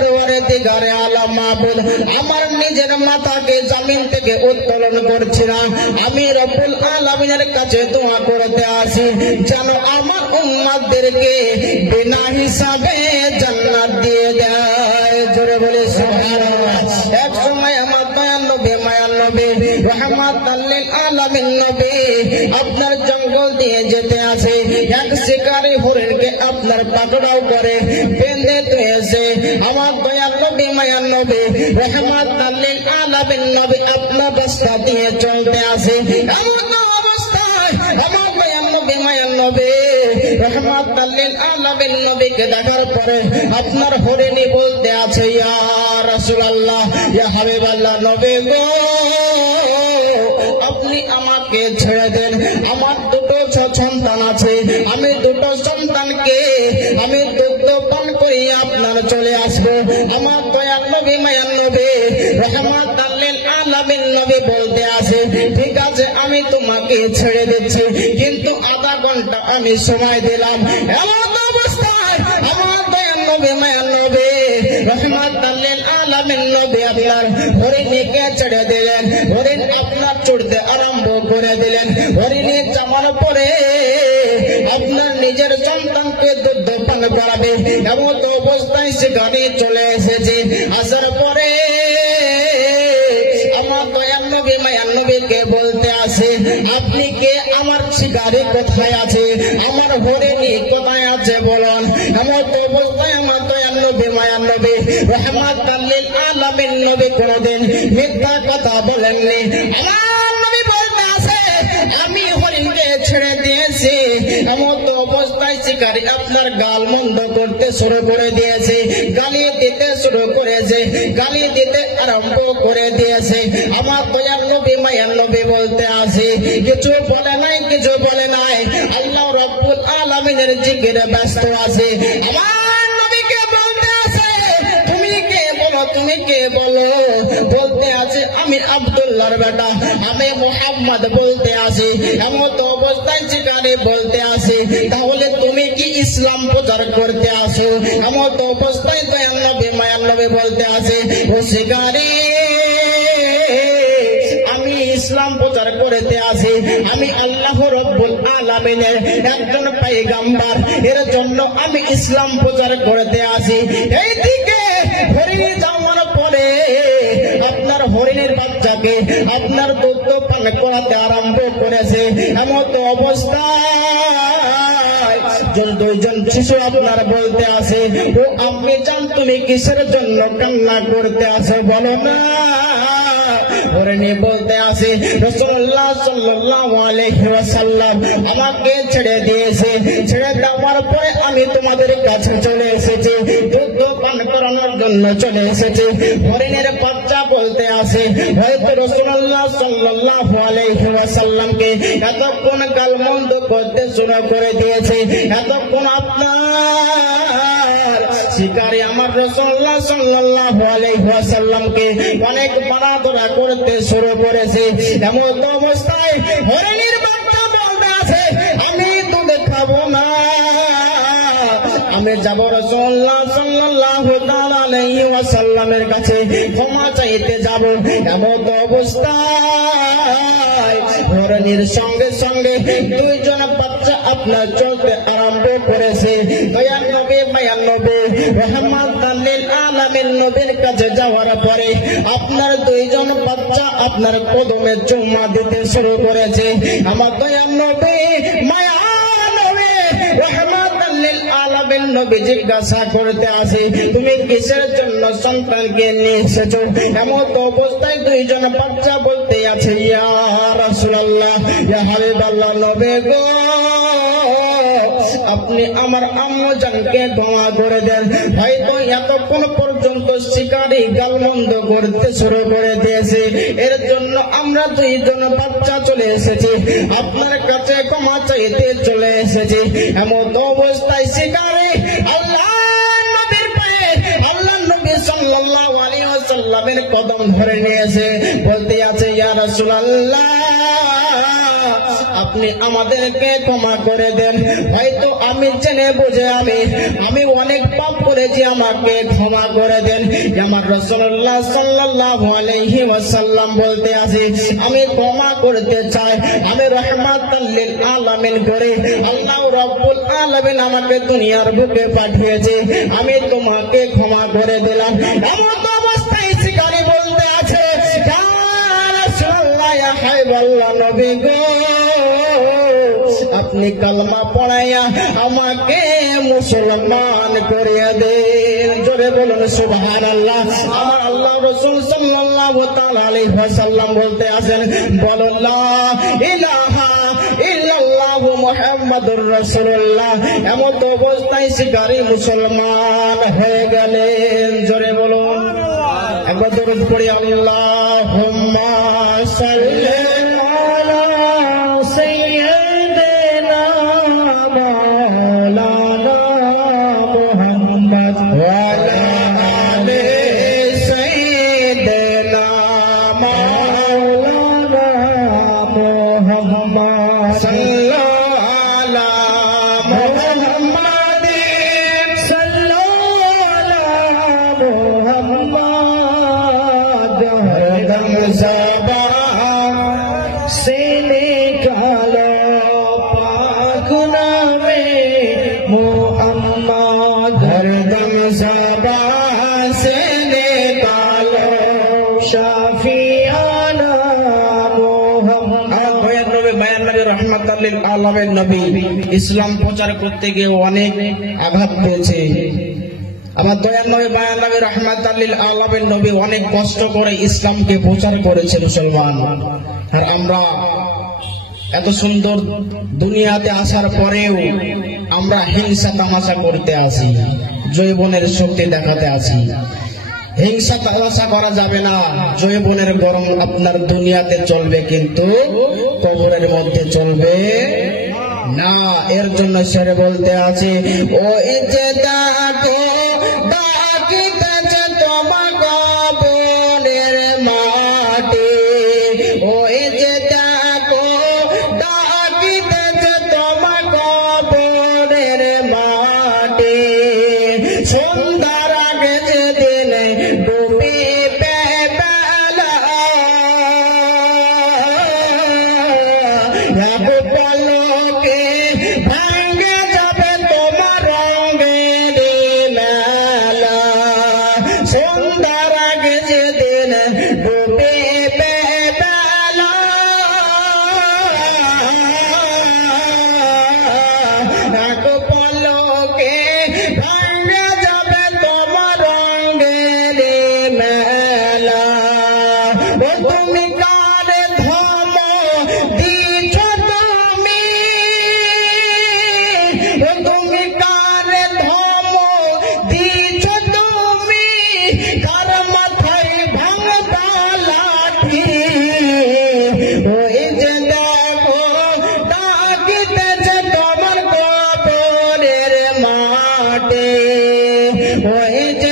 পরওয়ারদিগারে আলম মাবুদ, আমার নিজের মাথাকে জমিন থেকে উত্তোলন করছি না, আমি রব্বুল আলামিনের কাছে দোয়া করতে আসি যেন আমার উম্মতদেরকে বিনা হিসাবে জান্নাত দিয়ে দেয়। জোরে বলে সুবহানাল্লাহ। এক সময় আমার দয়াল নবী মায়ার নবী রাহমাতাল লিল আলামিন নবী আপনার জঙ্গল দিয়ে যেতে আছে, এক শিকারী হরিণকে আপনার পাকড়াও করে বেঁধে তুলেছে। আমার দয়াল নবী মায়ার নবী রাহমাতাল লিল আলামিন নবী আপনার রাস্তা দিয়ে চলতে আছে। এমন অবস্থায় আমার দয়াল নবী মায়ার নবী রাহমাতাল লিল আলামিন নবীকে দেখার পরে আপনার হরিণী বলতে আছে, ইয়া রাসূলুল্লাহ, ইয়া হাবিবাল্লাহ, নবী গো আপনি আমাকে ছেড়ে দেন, আমার দুটো সন্তান আছে, আমি দুটো সন্তানকে আমি দুগ্ধ পান করে আপনার চলে আসবো। আমার দয়াল নবী মায়ার নবী রাহমাতাল লিল আলামিন নবী বলতে আছে, ঠিক আছে আমি তোমাকে ছেড়ে দিচ্ছি, কিন্তু আধা ঘন্টা আমি সময় দিলাম। এমন অবস্থায় আমার দয়াল নবী মায়ার নবী রাহমাতাল লিল আলামিন নবী আপনার হরিণীকে ছেড়ে দিলেন, হরিণ আপনার চড়তে আরম্ভ করে দিলেন। হরিণী চামার পরে আপনার নিজের সন্তানকে দুধ পান করাবে, এমন অবস্থায় সেখানে চলে এসেছে। আসার পরে আমার দয়াল নবী মায়ার নবীকে বলতে আসে, আপনি কে, আমার শিকারী কোথায় আছে, আমার হরিণী কোথায় আছে বলুন। এমন অবস্থায় আমার দয়াল নবী মায়ার নবী রাহমাতাল লিল আলামিন নবী কোনদিন মিথ্যা কথা বলেননি। আমার নবী বলতে আছে, আমি হরিণকে ছেড়ে দিয়েছি। এমন অবস্থায় শিকারী আপনার গাল মন্দ করতে শুরু করে দিয়েছে, গালি দিতে শুরু করেছে, গালি দিতে আরম্ভ করে দিয়েছে। আমার দয়াল নবী মায়ার নবী বলতে আছে, কিছু বলে নাই, কিছু বলে নাই, আল্লাহ রব্বুল আলামিনের জিকিরে ব্যস্ত আছে। আমার নবীকে বলতে আছে, তুমি কে বলো, তুমি কে বলো। বলতে আছে, আমি আব্দুল্লাহর বেটা, আমি মুহাম্মদ বলতে আছে। এমন অবস্থায় শিকারী বলতে আছে, তাহলে তুমি কি ইসলাম প্রচার করতে আসো। এমন অবস্থায় দয়াল নবী মায়ার নবী বলতে আছে, ও শিকারী আমি ইসলাম প্রচার করতে আসি, আমি আল্লাহ রব্বুল আলামিনের একজন পয়গম্বর, এর জন্য আমি ইসলাম প্রচার করতে আসি। এইদিকে হরিণী যাওয়ার পরে আপনার হরিণীর বাচ্চাকে আপনার দুধ পান করাতে আরম্ভ করেছে। এমন অবস্থায় দুইজন শিশু আপনার বলতে আসে, ও আম্মি জান তুমি কিসের জন্য কান্না করতে আসো বলো না। হরিণী বলতে আসে, রাসূলুল্লাহ সাল্লাল্লাহু আলাইহি ওয়াসাল্লাম আমাকে ছেড়ে দিয়েছে, ছেড়ে দেওয়ার পরে আমি তোমাদের কাছে চলে এসেছি, দুধ পান করানোর জন্য চলে এসেছি। হরিণের বাচ্চা বলতে আসে, হয়তো রাসূলুল্লাহ সাল্লাল্লাহু আলাইহি ওয়াসাল্লামকে এতক্ষণ গালমন্দ করতে শুরু করে দিয়েছে, এতক্ষণ আপনার শিকারী আমার রাসূলুল্লাহ সাল্লাল্লাহু আলাইহি ওয়াসাল্লামকে অনেক মারাধরা করতে শুরু করেছে। এমন অবস্থায় হরিণীর বাচ্চা বলতে আছে, আমি দুধ খাবো না, আমি যাব রাসূলুল্লাহ সাল্লাল্লাহু আলাইহি ওয়াসাল্লামের কাছে ক্ষমা চাইতে যাব। এমন অবস্থায় হরিণীর সঙ্গে সঙ্গে দুইজন বাচ্চা আপনার চলতে আরম্ভ করেছে। দয়াল নবী মায়ার নবী রাহমাতাল লিল আলামিন নবীর কাছে যাওয়ার পরে আপনার দুইজন বাচ্চা আপনার কদমে চুম্মা দিতে শুরু করেছে। আমার দয়াল নবী মায়ার নবী রাহমাতাল লিল আলামিন নবী জিজ্ঞাসা করতে আসে, তুমি কিসের জন্য সন্তানকে নিয়ে এসেছো। এমন অবস্থায় দুইজন বাচ্চা বলতে আছে, ইয়া রাসূলুল্লাহ, ইয়া হাবিবাল্লাহ, নবী গো আপনি আমার আম্মু জানকে দোয়া করে দেন। হয়তো এতক্ষণ পর্যন্ত শিকারী গালমন্দ করতে শুরু করে দিয়েছে, এর জন্য আমরা দুইজন বাচ্চা চলে এসেছি, আপনার কাছে ক্ষমা চাইতে চলে এসেছি। এমন অবস্থায় শিকারী আল্লাহ নবীর পায়ে আল্লাহ নবী সাল্লাল্লাহু আলাইহি ওয়াসাল্লামের কদম ধরে নিয়েছে, বলতে আছে, ইয়া রাসূলুল্লাহ আপনি আমাদেরকে ক্ষমা করে দেন। হয়তো আমি জেনে বুঝে আমি অনেক পাপ করেছি, আমাকে ক্ষমা করে দেন। আমার রাসূলুল্লাহ সাল্লাল্লাহু আলাইহি ওয়াসাল্লাম বলতে আছে, আমি ক্ষমা করতে চাই। আমি রাহমাতাল লিল আলামিন করে আল্লাহ রাব্বুল আলামিন আমাকে দুনিয়ার বুকে পাঠিয়েছে, আমি তোমাকে ক্ষমা করে দিলাম। এমন অবস্থায় শিকারী বলতে আছে, ইয়া রাসূলুল্লাহ, ইয়া হাবিবাল্লাহ, নবী গো, আপনি কালমা পড়াইয়া আমাকে মুসলমান করিয়া দেন। জোরে বলুন সুবহানাল্লাহ। আমার আল্লাহ রাসূল সাল্লাল্লাহু তাআলা আলাইহি ওয়াসাল্লাম বলতে আছেন, বলো লা ইলাহা ইল্লাল্লাহু মুহাম্মাদুর রাসূলুল্লাহ। এমন অবস্থায় শিকারী মুসলমান হয়ে গেলেন। জোরে বলুন, একবার দরুদ পড়ি, আল্লাহুম্মা সাল্লি আলা সাইয়্যিদিনা মাওলানা মুহাম্মদ ওয়া আলা আলি সাইয়্যিদিনা মাওলানা মুহাম্মদ সাল্লাল্লাহু আলা মুহাম্মাদিন সাল্লাল্লাহু আলা মুহাম্মদ। হরদম ज़बान से निकालो पाक नामे मुहम्मद। हरदम ज़बान से निकालो शाफियाना मुहम्मद। মায়ান নবী রহমাতুল লিল আলামিন নবী ইসলাম প্রচার করতে গিয়ে অনেক আঘাত পেয়েছে। আমার দয়ার নবী মায়ান নবী রহমাতুল লিল আলামিন নবী অনেক কষ্ট করে ইসলামকে প্রচার করেছে মুসলমান। আর আমরা এত সুন্দর দুনিয়াতে আসার পরেও আমরা হিংসা তামাশা করতে আসি, জৈবনের শক্তি দেখাতে আসি। হিংসা তামাশা করা যাবে না। জৈবনের গরম আপনার দুনিয়াতে চলবে, কিন্তু কবরের মধ্যে চলবে না। এর জন্য সেরে বলতে আছে, ও যে ডাকো ডাকিতেছে তোমার কবরের মাটি। ও যে ডাকো ডাকিতেছে তোমার কবরের মাটি। সন্ধ্যার আগে যেদিন ডুবিবে বেলা, এক পলকে ভাঙে যাবে তোমার রঙের মেলা। সন্ধ্যার আগে যেদিন ডুবিবে বেলা, এক পলকে ভাঙে যাবে তোমার রঙের মেলা। ও তুমি কারে ধম দিছ তুমি, ও তুমি কারে ধম দিছ তুমি, কার মাথায় ভাঙতা লাঠি। ওই যে দেখো ডাকিতেছে তোমার কবরের মাটি। ওই যে